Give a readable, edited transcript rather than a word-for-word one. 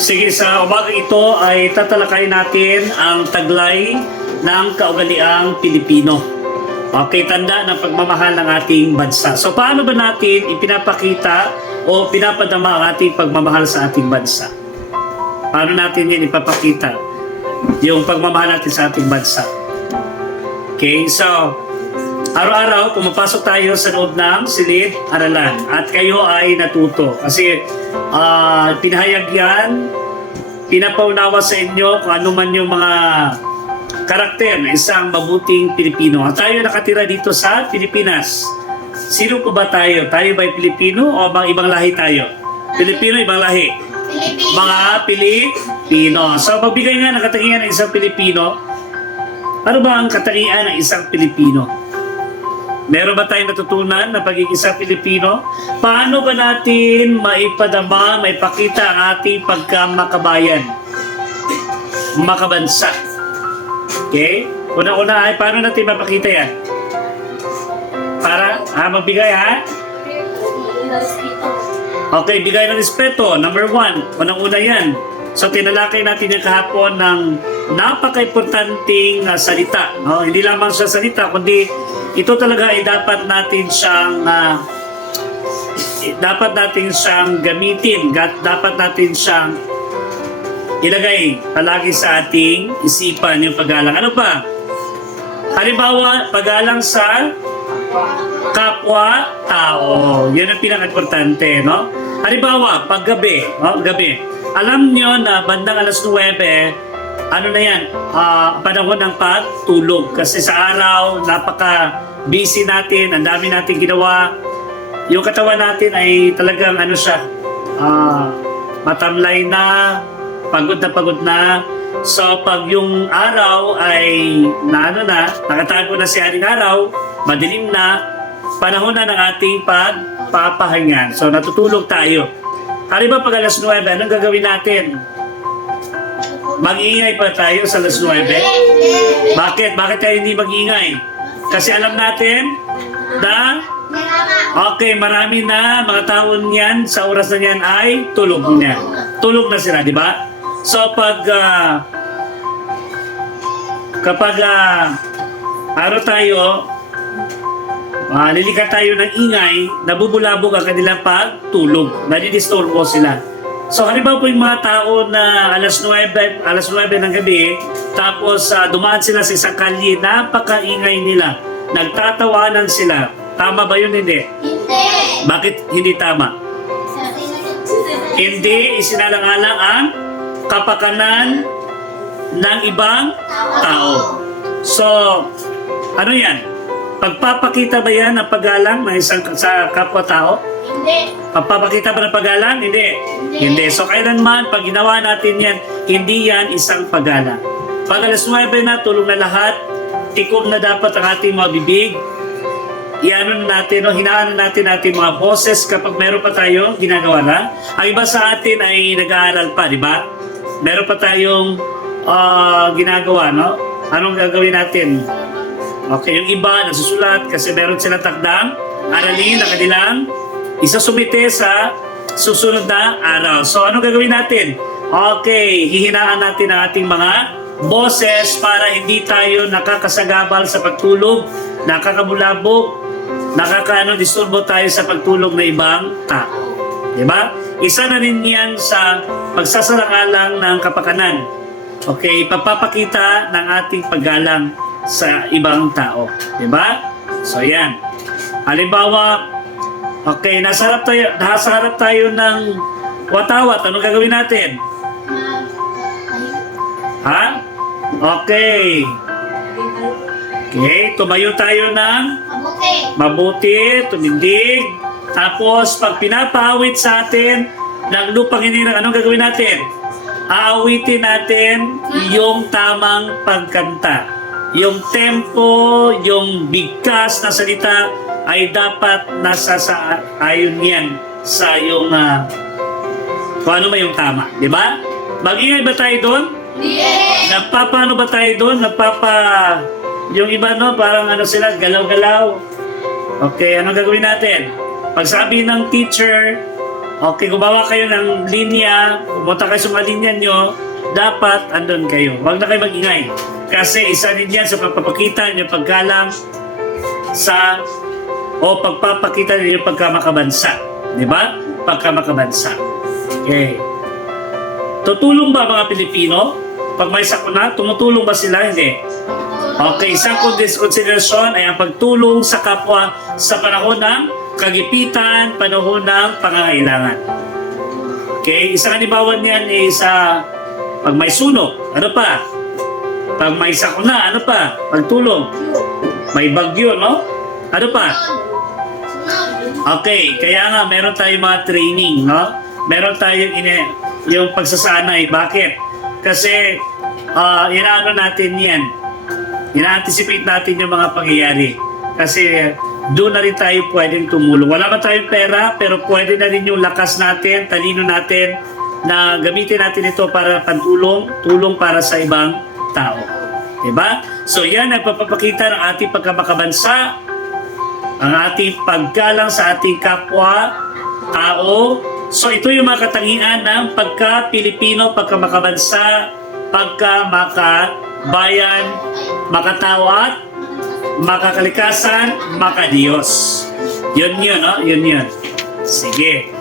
Sige, sa umaga ito ay tatalakayin natin ang taglay ng kaugaliang Pilipino. Okay, tanda ng pagmamahal ng ating bansa. So paano ba natin ipinapakita o pinapadama ang ating pagmamahal sa ating bansa? Paano natin yan ipapakita yung pagmamahal natin sa ating bansa? Okay, so araw-araw pumapasok tayo sa loob ng silid-aralan at kayo ay natuto kasi pinahayag yan, pinapaunawa sa inyo kung ano man yung mga karakter ng isang mabuting Pilipino. At tayo nakatira dito sa Pilipinas. Sino po ba tayo? Tayo ba'y Pilipino o ibang lahi tayo? Pilipino, ibang lahi? Pilipino. Mga Pilipino. So magbigay nga ng katangian ng isang Pilipino. Ano ba ang katangian ng isang Pilipino? Meron ba tayong natutunan na pagiging isang Pilipino? Paano ba natin maipadama, maipakita ang ating pagkamakabayan? Makabansa. Okay? Una-una ay paano natin mapakita yan? Para magbigay ha? Okay, bigay ng respeto. Number 1. Unang-una yan. So tinalakay natin yung kahapon ng napaka-importanting salita. No? Hindi lamang sa salita, kundi ito talaga ay dapat natin siyang gamitin, dapat natin siyang ilagay palagi sa ating isipan yung paggalang. Ano ba? Halimbawa, paggalang sa kapwa-tao. Yan ang pinaka-importante, no? Halimbawa, paggabi, no? Gabi. Alam nyo na bandang alas 9, ano na yan, panahon ng pagtulog. Kasi sa araw, napaka-busy natin, ang dami natin ginawa. Yung katawan natin ay talagang ano siya, matamlay na, pagod na. So pag yung araw ay nakatago na si haring araw, madilim na, panahon na ng ating pagpapahinga. So natutulog tayo. Halimbawa pag alas 9, anong gagawin natin? Mag-iingay pa tayo sa alas 9? Bakit? Bakit tayo hindi mag-iingay? Kasi alam natin na marami na mga tao niyan sa oras na niyan ay tulog na. Tulog na sila, di ba? So kapag lilikat tayo ng ingay, nabubulabog ang kanilang pagtulog. Nadidisturbo sila. So halimbawa po yung mga tao na alas 9 ng gabi, tapos dumaan sila sa isang kalye, napakaingay nila. Nagtatawanan sila. Tama ba yun? Hindi. Hindi. Bakit hindi tama? Hindi isinalang-alang ang kapakanan ng ibang tao. So, ano yan? Pagpapakita ba yan ng paggalang ng isang sa kapwa-tao? Hindi. Pagpapakita ba ng paggalang? Hindi. Hindi. So, kailanman, pag ginawa natin yan, hindi yan isang paggalang. Pag alas 9 na, tulog na lahat, tikom na dapat ang ating mga bibig, hinaan natin mga boses kapag meron pa tayo ginagawa na. Ang iba sa atin ay nag-aaral pa, di ba? Meron pa tayong ginagawa, no? Anong gagawin natin? Okay, yung iba nagsusulat kasi meron silang takdang aralin na kanilang isusumite sa susunod na araw. So, anong gagawin natin? Okay, hihinaan natin ang ating mga boses para hindi tayo nakakasagabal sa pagtulog, nakakabulabog, disturbo tayo sa pagtulog ng ibang tao. Diba? Isa na rin yan sa pagsasalang-alang ng kapakanan. Okay, pagpapakita ng ating paggalang sa ibang tao. Diba? So, yan. Halimbawa, okay, nasa harap tayo ng watawat. Anong gagawin natin? Ha? Okay. Okay, tumayo tayo ng mabuti, tumindig. Tapos, pag pinapawit sa atin ng lupang hinirang, anong gagawin natin? Aawitin natin yung tamang pagkanta. Yung tempo, yung bigkas na salita ay dapat nasa ayon yan sa yung kung ano ba yung tama. Di ba? Mag-ingay ba tayo doon? Yes. Nagpapaano ba tayo doon? Yung iba parang sila, galaw-galaw. Okay, anong gagawin natin? Pag sabi ng teacher, Okay, gumawa kayo ng linya, pumunta kayo sa mga linya nyo, dapat andun kayo. Huwag na kayo mag-ingay. Kasi isa din yan sa pagpapakita nyo paggalang sa o pagpapakita nyo pagkamakabansa. Di ba? Pagkamakabansa. Okay. Tutulong ba mga Pilipino? Pag may sakuna, tumutulong ba sila? Hindi. Okay, isang konsiderasyon ay ang pagtulong sa kapwa sa panahon ng kagipitan, panahon ng pangangailangan. Okay, isang halimbawa niyan is pag may sunog, ano pa? Pag may sakuna, ano pa? Pagtulong. May bagyo, no? Ano pa? Okay, kaya nga meron tayong mga training, no? Meron tayong yung pagsasanay. Bakit? Kasi inaano natin yan. Ina-anticipate natin yung mga pangyayari. Kasi doon na rin tayo pwedeng tumulong. Wala pa tayong pera, pero pwede na rin yung lakas natin, talino natin, na gamitin natin ito para tulong para sa ibang tao. Diba? So yan ang papapakita ng ating pagkamakabansa, ang ating paggalang sa ating kapwa, tao. So ito yung mga katangian ng pagka-Pilipino, pagkamakabansa, pagkamakabayan, makatawat, makakalikasan, makadiyos. Yun, no? Yun. Sige.